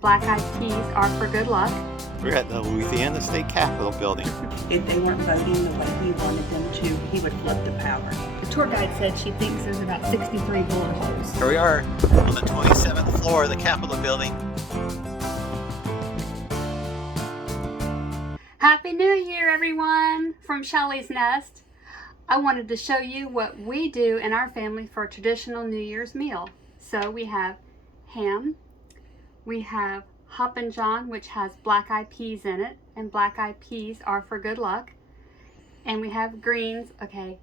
Black eyed peas are for good luck. We're at the Louisiana State Capitol building. If they weren't voting the way he wanted them to, he would flip the power. The tour guide said she thinks there's about 63 bullet holes. Here we are on the 27th floor of the Capitol building. Happy New Year, everyone, from Shelly's Nest. I wanted to show you what we do in our family for a traditional New Year's meal. So we have ham, we have Hoppin' John, which has black eyed peas in it, and black eyed peas are for good luck. And we have greens. Okay,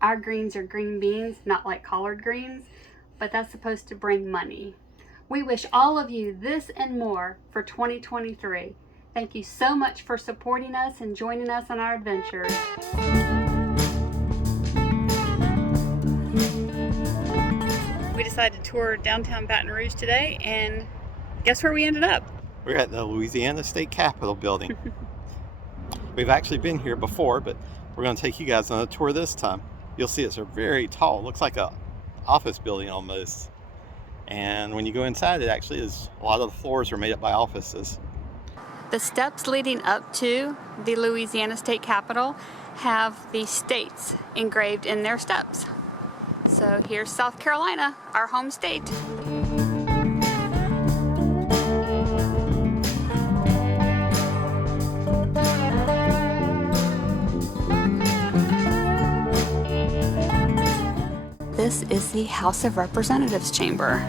our greens are green beans, not like collard greens, but that's supposed to bring money. We wish all of you this and more for 2023. Thank you so much for supporting us and joining us on our adventures. We decided to tour downtown Baton Rouge today, and guess where we ended up? We're at the Louisiana State Capitol building. We've actually been here before, but we're going to take you guys on a tour this time. You'll see it's very tall. Looks like an office building almost. And when you go inside, it actually is, a lot of the floors are made up by offices. The steps leading up to the Louisiana State Capitol have the states engraved in their steps. So here's South Carolina, our home state. This is the House of Representatives chamber.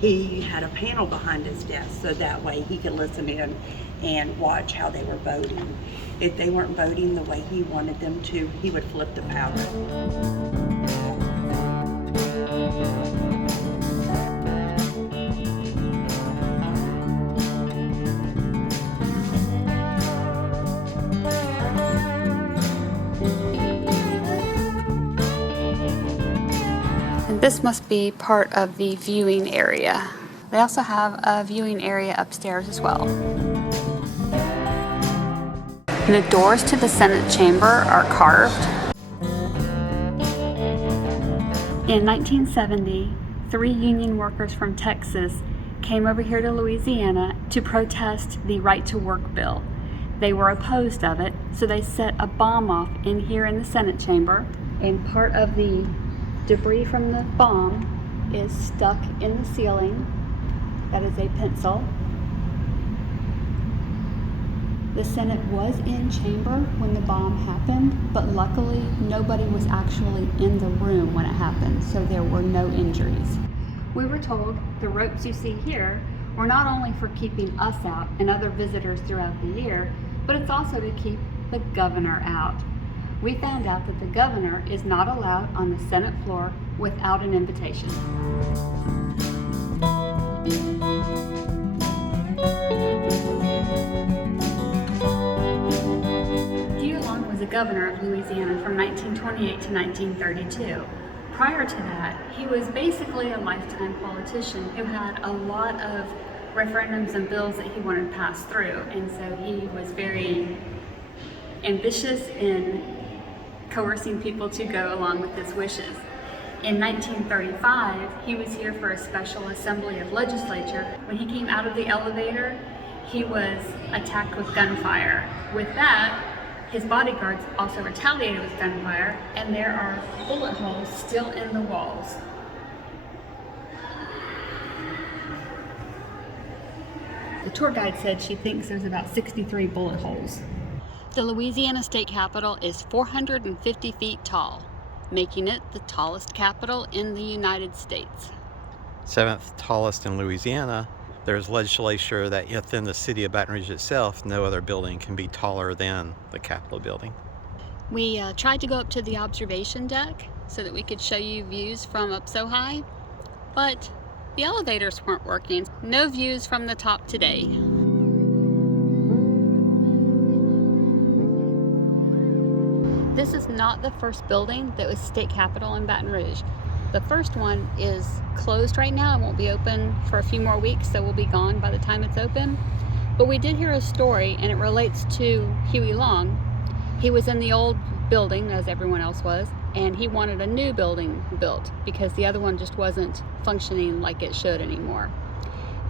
He had a panel behind his desk, so that way he could listen in and watch how they were voting. If they weren't voting the way he wanted them to, he would flip the power. This must be part of the viewing area. They also have a viewing area upstairs as well. The doors to the Senate chamber are carved. In 1970, 3 union workers from Texas came over here to Louisiana to protest the right to work bill. They were opposed of it, so they set a bomb off in here in the Senate chamber, and part of the debris from the bomb is stuck in the ceiling. That is a pencil. The Senate was in chamber when the bomb happened, but luckily nobody was actually in the room when it happened, so there were no injuries. We were told the ropes you see here were not only for keeping us out and other visitors throughout the year, but it's also to keep the governor out. We found out that the governor is not allowed on the Senate floor without an invitation. Huey Long was the governor of Louisiana from 1928 to 1932. Prior to that, he was basically a lifetime politician who had a lot of referendums and bills that he wanted passed through, and so he was very ambitious in coercing people to go along with his wishes. In 1935, he was here for a special assembly of legislature. When he came out of the elevator, he was attacked with gunfire. With that, his bodyguards also retaliated with gunfire, and there are bullet holes still in the walls. The tour guide said she thinks there's about 63 bullet holes. The Louisiana State Capitol is 450 feet tall, making it the tallest capitol in the United States. 7th tallest in Louisiana. There's legislation that within the city of Baton Rouge itself, no other building can be taller than the Capitol building. We tried to go up to the observation deck so that we could show you views from up so high, but the elevators weren't working. No views from the top today. This is not the first building that was State Capitol in Baton Rouge. The first one is closed right now. It won't be open for a few more weeks, so we'll be gone by the time it's open. But we did hear a story, and it relates to Huey Long. He was in the old building, as everyone else was, and he wanted a new building built because the other one just wasn't functioning like it should anymore.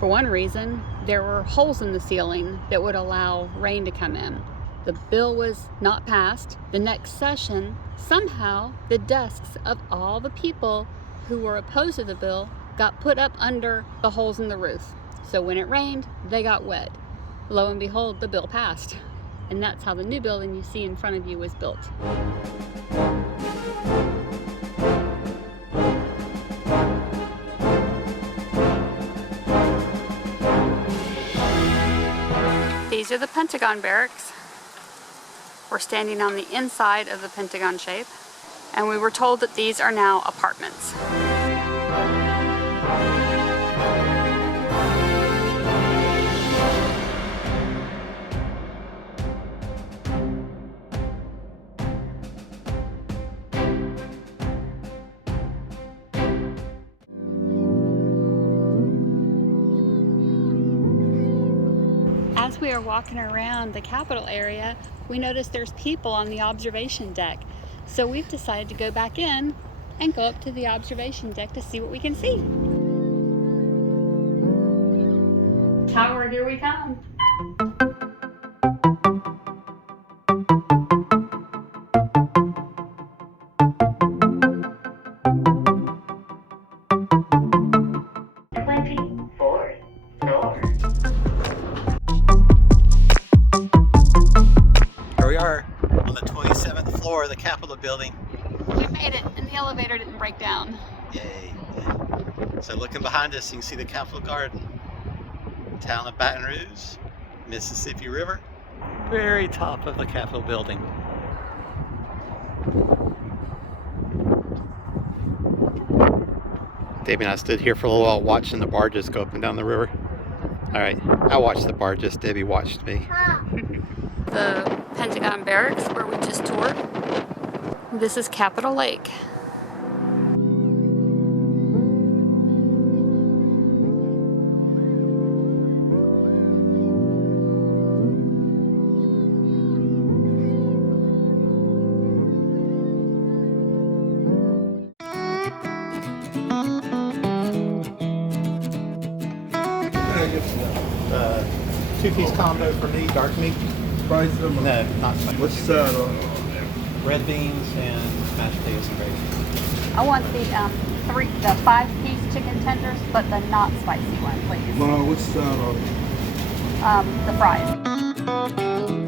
For one reason, there were holes in the ceiling that would allow rain to come in. The bill was not passed. The next session, somehow the desks of all the people who were opposed to the bill got put up under the holes in the roof. So when it rained, they got wet. Lo and behold, the bill passed. And that's how the new building you see in front of you was built. These are the Pentagon Barracks. We're standing on the inside of the Pentagon shape, and we were told that these are now apartments. As we are walking around the Capitol area, we notice there's people on the observation deck. So we've decided to go back in and go up to the observation deck to see what we can see. Tower, here we come. Here we are on the 27th floor of the Capitol building. We made it, and the elevator didn't break down. Yay. So looking behind us, you can see the Capitol Garden. Town of Baton Rouge, Mississippi River. Very top of the Capitol building. Debbie and I stood here for a little while watching the barges go up and down the river. All right, I watched the barges, Debbie watched me. The Pentagon Barracks, where we just toured. This is Capitol Lake. Two-piece combo for me, dark meat. Spice them. No, not spicy. What's that on? Red beans and mashed potatoes and gravy. I want the 5-piece chicken tenders, but the not spicy one, please. What's that on? The fries.